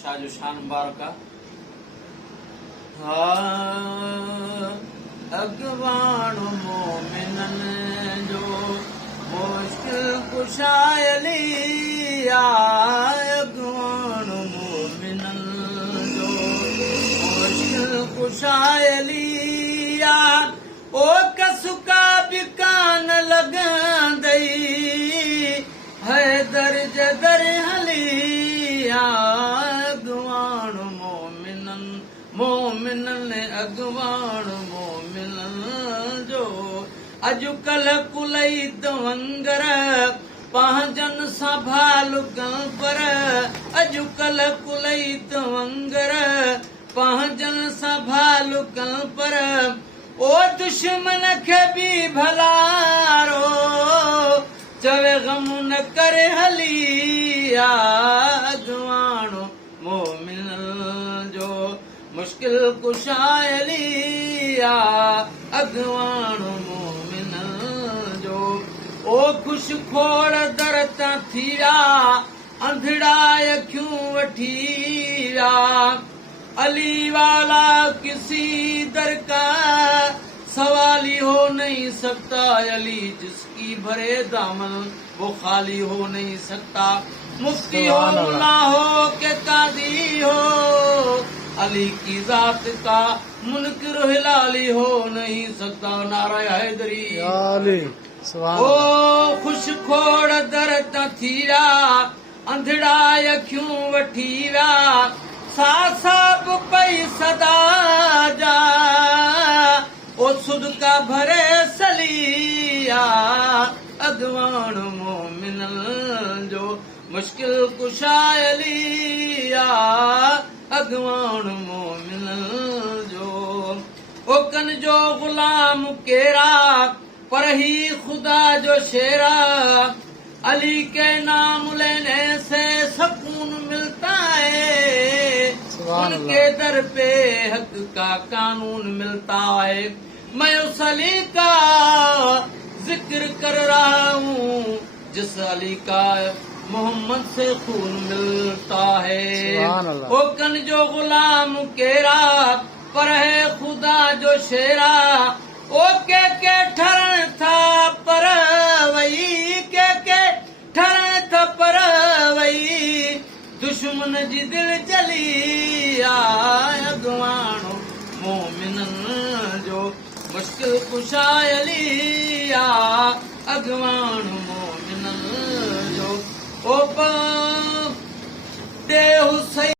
शाह जो शान मुबारक अगवान मोमिनन जो मुश्किल कुशायली अगवान मोमिनन जो मुश्किल कुशायली ओ कसुका भी कान लगंदई है दर्ज दर हलिया अगवान मोमिनन मोमिनन अगवान मोमिनन जो अजुकल कुलई दवंगर पहजन संभाल पर अजुकल कुलई दवंगर पहजन संभाल पर ओ दुश्मन के भी भलारो चवे गम न करे हलिया अगवानो मोमिन जो मुश्किल कुशायलिया अगवानो मोमिन जो ओ खुश खोड़ दरता थिया अंधड़ा क्यों वठिया अली वाला किसी दर का सवाली हो नहीं सकता अली जिसकी भरे दामन वो खाली हो नहीं सकता मुफ्ती हो मुल्ला हो के कादी हो अली की जात का मुनकिर हिलाली हो नहीं सकता नारा हैदरी ओ खुश खोड़ दरत थिया अंधड़ा क्यों वठीवा साब पई सदा जा ओ सुद का भरे सलिया अगवान मोमिन जो मुश्किल कुशायलिया अगवान मोमिन जो ओ कन जो गुलाम केरा पर ही खुदा जो शेरा अली के नाम लेने से सुकून मिलता है उनके दर पे हक का कानून मिलता है मैं उस अली का जिक्र कर रहा हूँ जिस अली का मोहम्मद से खून मिलता है वो कन जो गुलाम केरा पर है खुदा जो शेरा ओ के ठरण था पर वही के ठरण था पर वही दुश्मन जी दिल जली अगवानो मोमिनन जो मुश्किल कुशायलिया अगवान मोमिनन जो ओ दे हुसैन